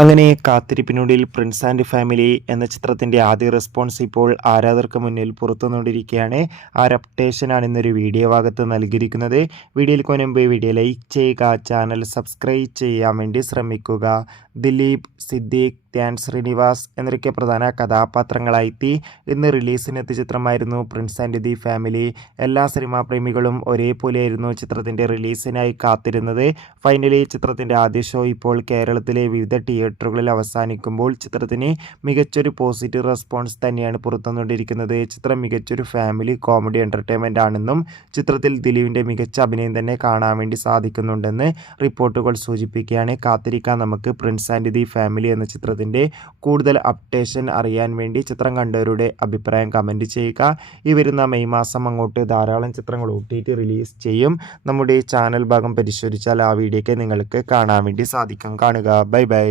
അങ്ങനെ കാത്തിരിപ്പിനുള്ളിൽ Prince and family എന്ന ചിത്രത്തിൻ്റെ ആദ്യ റെസ്പോൺസ് ഇപ്പോൾ ആരാധകർക്ക് മുന്നിൽ പുറത്തുവന്നുകൊണ്ടിരിക്കുകയാണ്. ആ ഒരു അപ്ഡേഷനാണ് ഇന്നൊരു വീഡിയോ ഭാഗത്ത് നൽകിയിരിക്കുന്നത്. വീഡിയോയിൽ മുൻപ് വീഡിയോ ലൈക്ക് ചെയ്യുക, ചാനൽ സബ്സ്ക്രൈബ് ചെയ്യാൻ വേണ്ടി ശ്രമിക്കുക. ദിലീപ്, സിദ്ദീഖ്, ധ്യാൻ ശ്രീനിവാസ് എന്നൊക്കെ പ്രധാന കഥാപാത്രങ്ങളായെത്തി ഇന്ന് റിലീസിനെത്തിയ ചിത്രമായിരുന്നു പ്രിൻസ് ആൻഡ് ദി ഫാമിലി. എല്ലാ സിനിമാ പ്രേമികളും ഒരേപോലെയായിരുന്നു ചിത്രത്തിൻ്റെ റിലീസിനായി കാത്തിരുന്നത്. ഫൈനലി ചിത്രത്തിൻ്റെ ആദ്യ ഷോ ഇപ്പോൾ കേരളത്തിലെ വിവിധ തിയേറ്ററുകളിൽ അവസാനിക്കുമ്പോൾ ചിത്രത്തിന് മികച്ചൊരു പോസിറ്റീവ് റെസ്പോൺസ് തന്നെയാണ് പുറത്തുവന്നുകൊണ്ടിരിക്കുന്നത്. ചിത്രം മികച്ചൊരു ഫാമിലി കോമഡി എൻ്റർടൈൻമെൻ്റ് ആണെന്നും ചിത്രത്തിൽ ദിലീപിൻ്റെ മികച്ച അഭിനയം തന്നെ കാണാൻ വേണ്ടി സാധിക്കുന്നുണ്ടെന്ന് റിപ്പോർട്ടുകൾ സൂചിപ്പിക്കുകയാണ്. കാത്തിരിക്കാൻ നമുക്ക് പ്രിൻസ് ആൻഡ് ദി ഫാമിലി എന്ന ചിത്രത്തിൻ്റെ കൂടുതൽ അപ്ഡേഷൻ അറിയാൻ വേണ്ടി ചിത്രം കണ്ടവരുടെ അഭിപ്രായം കമൻറ്റ് ചെയ്യുക. ഈ വരുന്ന മെയ് മാസം അങ്ങോട്ട് ധാരാളം ചിത്രങ്ങൾ OTT റിലീസ് ചെയ്യും. നമ്മുടെ ചാനൽ ഭാഗം പരിശോധിച്ചാൽ ആ വീഡിയോയ്ക്ക് നിങ്ങൾക്ക് കാണാൻ വേണ്ടി സാധിക്കും. കാണുക. Bye bye.